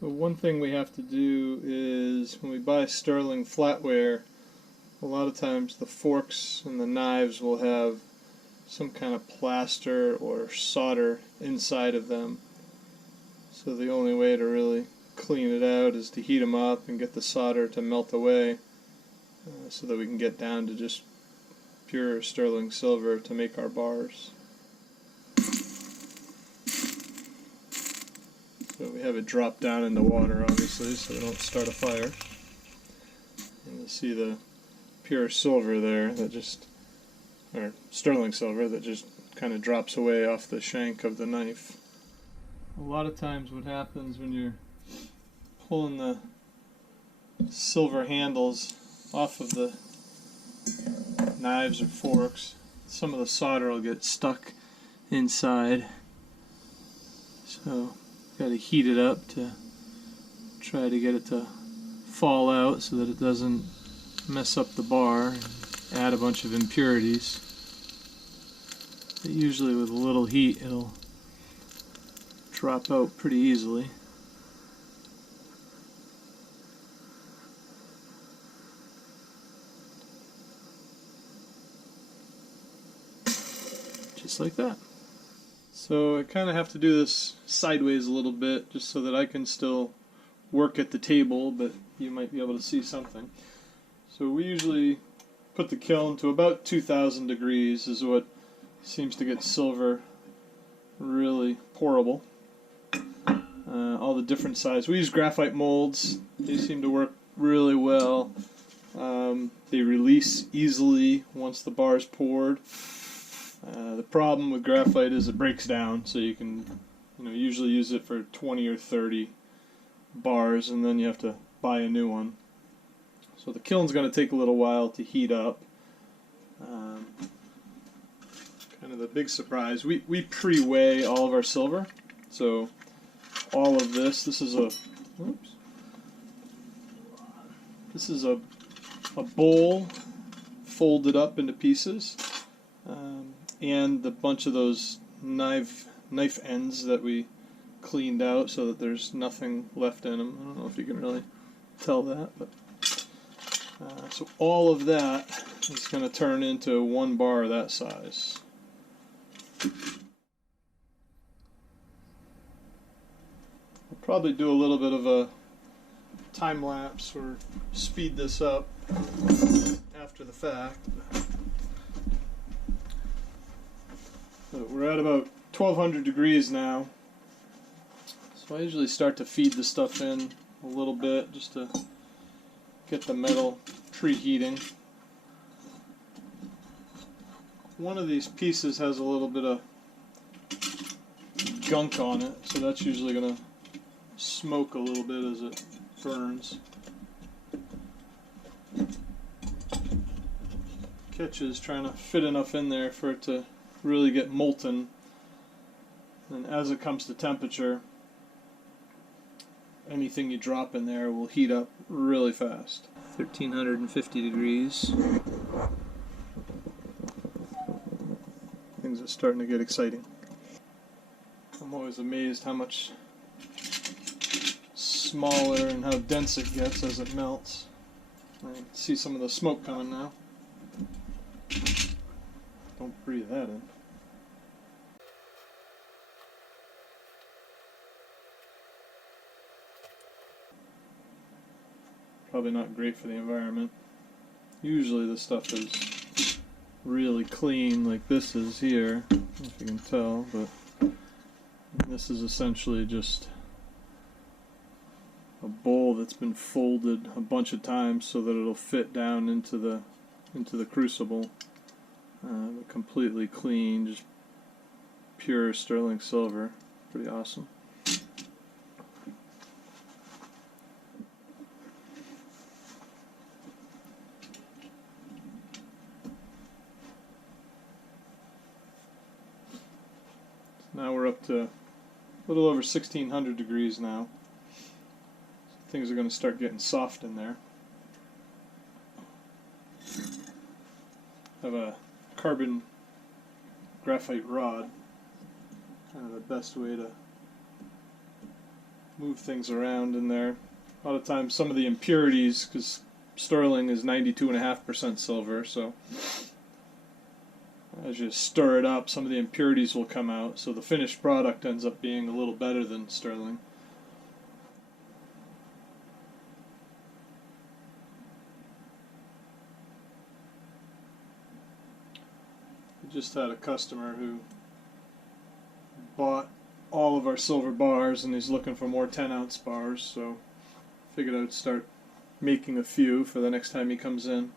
So one thing we have to do is when we buy sterling flatware, a lot of times the forks and the knives will have some kind of plaster or solder inside of them. So the only way to really clean it out is to heat them up and get the solder to melt away so that we can get down to just pure sterling silver to make our bars. So we have it drop down in the water, obviously, so we don't start a fire. And you'll see the pure silver there that just, or sterling silver that just kind of drops away off the shank of the knife. A lot of times what happens when you're pulling the silver handles off of the knives or forks, some of the solder will get stuck inside. So got to heat it up to try to get it to fall out so that it doesn't mess up the bar and add a bunch of impurities. But usually with a little heat it'll drop out pretty easily. Just like that. So I kind of have to do this sideways a little bit just so that I can still work at the table, but you might be able to see something. So we usually put the kiln to about 2,000 degrees is what seems to get silver really pourable. All the different sizes. We use graphite molds. They seem to work really well. They release easily once the bar is poured. The problem with graphite is it breaks down, so you can usually use it for 20 or 30 bars, and then you have to buy a new one. So the kiln's going to take a little while to heat up. Kind of the big surprise. We pre-weigh all of our silver, so all of this is a bowl folded up into pieces, and a bunch of those knife ends that we cleaned out so that there's nothing left in them. I don't know if you can really tell that, but so all of that is going to turn into one bar that size. I'll probably do a little bit of a time lapse or speed this up after the fact. So we're at about 1200 degrees now. So I usually start to feed the stuff in a little bit just to get the metal preheating. One of these pieces has a little bit of gunk on it, so that's usually going to smoke a little bit as it burns. Catch is trying to fit enough in there for it to really get molten, and as it comes to temperature, anything you drop in there will heat up really fast. 1350 degrees. Things are starting to get exciting. I'm always amazed how much smaller and how dense it gets as it melts. I can see some of the smoke coming now. Don't breathe that in. Probably not great for the environment. Usually this stuff is really clean like this is here, if you can tell, but this is essentially just a bowl that's been folded a bunch of times so that it'll fit down into the crucible. Completely clean, just pure sterling silver. Pretty awesome. Now we're up to a little over 1600 degrees now. So things are going to start getting soft in there. Have a carbon graphite rod, kind of the best way to move things around in there. A lot of times some of the impurities, because sterling is 92.5% silver, so as you stir it up, some of the impurities will come out, so the finished product ends up being a little better than sterling. We just had a customer who bought all of our silver bars and he's looking for more 10-ounce bars, so figured I would start making a few for the next time he comes in.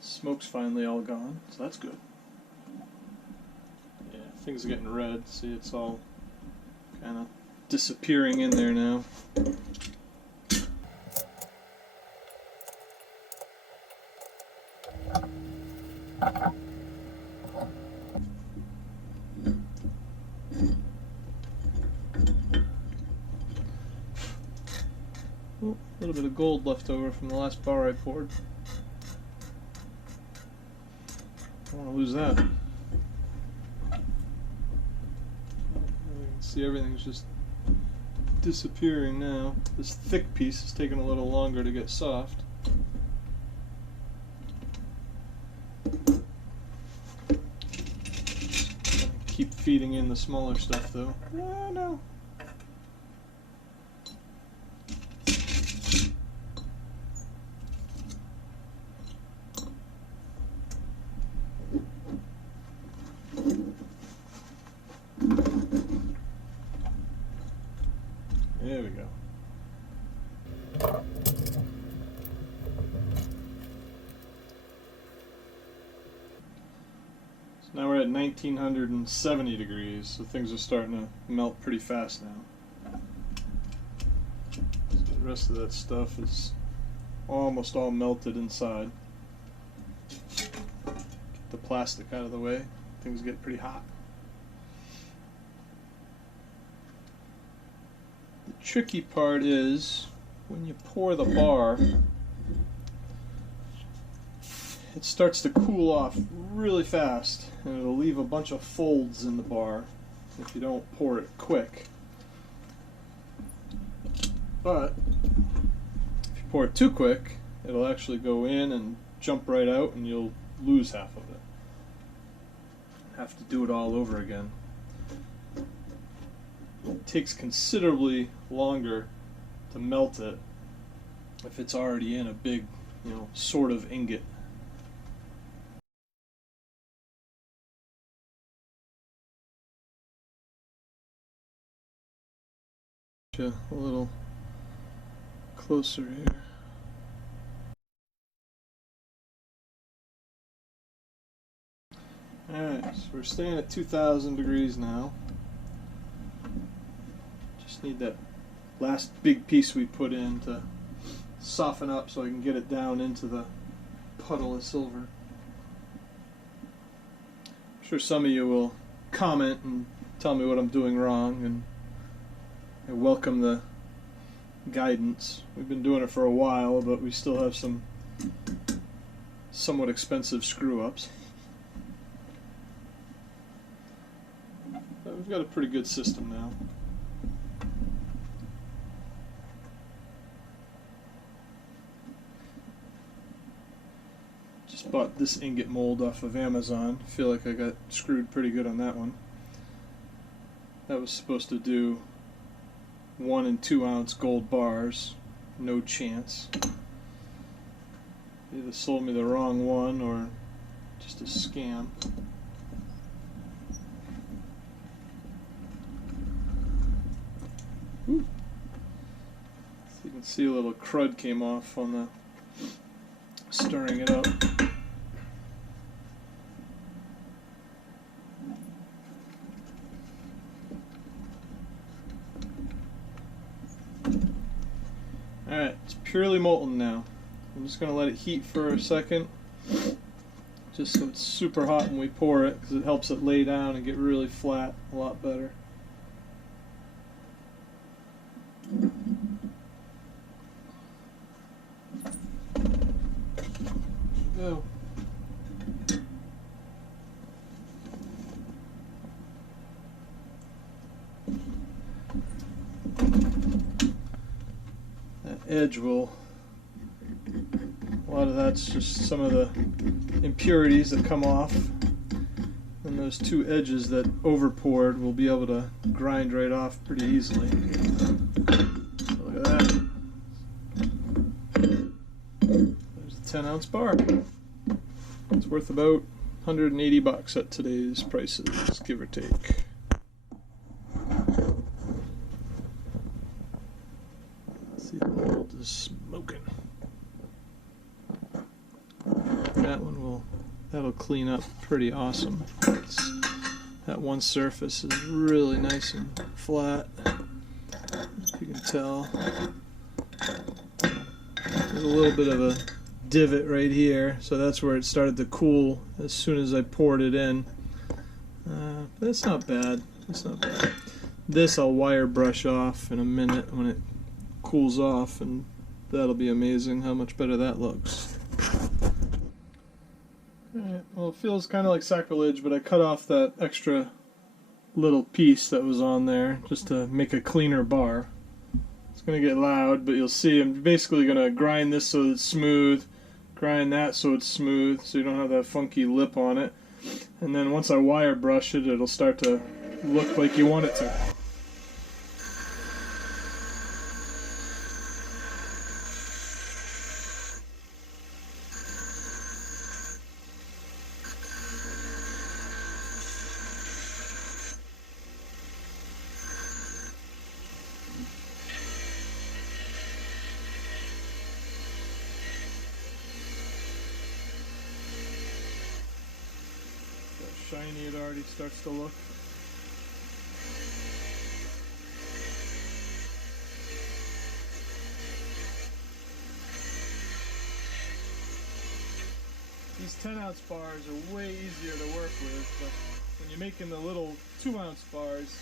Smoke's finally all gone, so that's good. Yeah, things are getting red. See, it's all kind of disappearing in there now. Oh, a little bit of gold left over from the last bar I poured. I don't want to lose that. You can see everything's just disappearing now. This thick piece is taking a little longer to get soft. Keep feeding in the smaller stuff though. Oh no. There we go. So now we're at 1970 degrees, so things are starting to melt pretty fast now. So the rest of that stuff is almost all melted inside. Get the plastic out of the way, things get pretty hot. The tricky part is when you pour the bar, it starts to cool off really fast and it'll leave a bunch of folds in the bar if you don't pour it quick. But if you pour it too quick, it'll actually go in and jump right out and you'll lose half of it. Have to do it all over again. It takes considerably longer to melt it if it's already in a big, sort of ingot. A little closer here. Alright, so we're staying at 2000 degrees now. Just need that last big piece we put in to soften up so I can get it down into the puddle of silver. I'm sure some of you will comment and tell me what I'm doing wrong, and I welcome the guidance. We've been doing it for a while, but we still have some somewhat expensive screw-ups. But we've got a pretty good system now. Just bought this ingot mold off of Amazon. I feel like I got screwed pretty good on that one. That was supposed to do 1 and 2 ounce gold bars. No chance. They either sold me the wrong one or just a scam. Ooh. So you can see a little crud came off on the stirring it up. Alright, it's purely molten now. I'm just going to let it heat for a second, just so it's super hot when we pour it, because it helps it lay down and get really flat a lot better. There we go. that edge will, a lot of that's just some of the impurities that come off, and those two edges that over poured will be able to grind right off pretty easily. So look at that. There's a 10-ounce bar. It's worth about $180 at today's prices, give or take. Let's see, the mold is smoking. That'll clean up pretty awesome. That one surface is really nice and flat, if you can tell. There's a little bit of a divot right here, so that's where it started to cool as soon as I poured it in. That's not bad. That's not bad. This I'll wire brush off in a minute when it cools off, and that'll be amazing how much better that looks. Alright, well, it feels kind of like sacrilege, but I cut off that extra little piece that was on there just to make a cleaner bar. It's going to get loud, but you'll see I'm basically going to grind this so it's smooth, grind that so it's smooth, so you don't have that funky lip on it. And then once I wire brush it, it'll start to look like you want it to. Shiny it already starts to look. These 10-ounce bars are way easier to work with, but when you're making the little 2-ounce bars,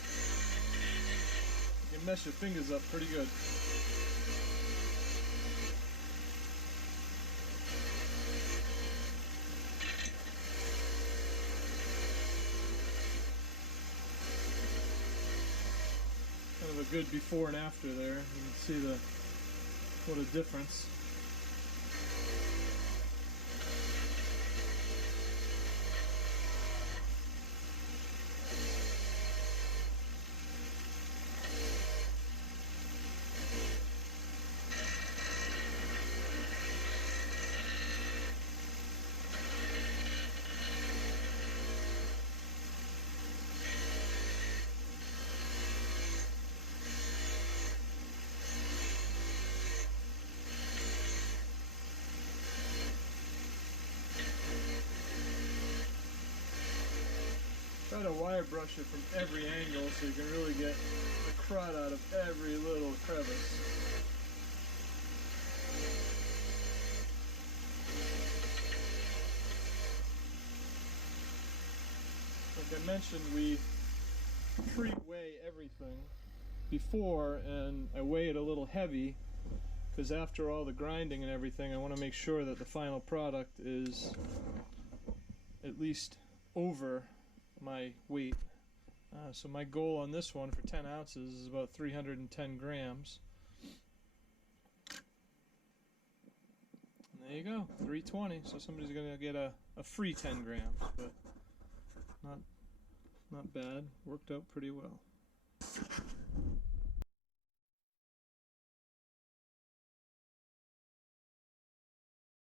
you can mess your fingers up pretty good. Kind of a good before and after there. You can see what a difference. Try to wire brush it from every angle so you can really get the crud out of every little crevice. Like I mentioned, we pre-weigh everything before, and I weigh it a little heavy because after all the grinding and everything, I want to make sure that the final product is at least over my weight. So my goal on this one for 10 ounces is about 310 grams. And there you go, 320. So somebody's going to get a free 10 grams, but not bad. Worked out pretty well.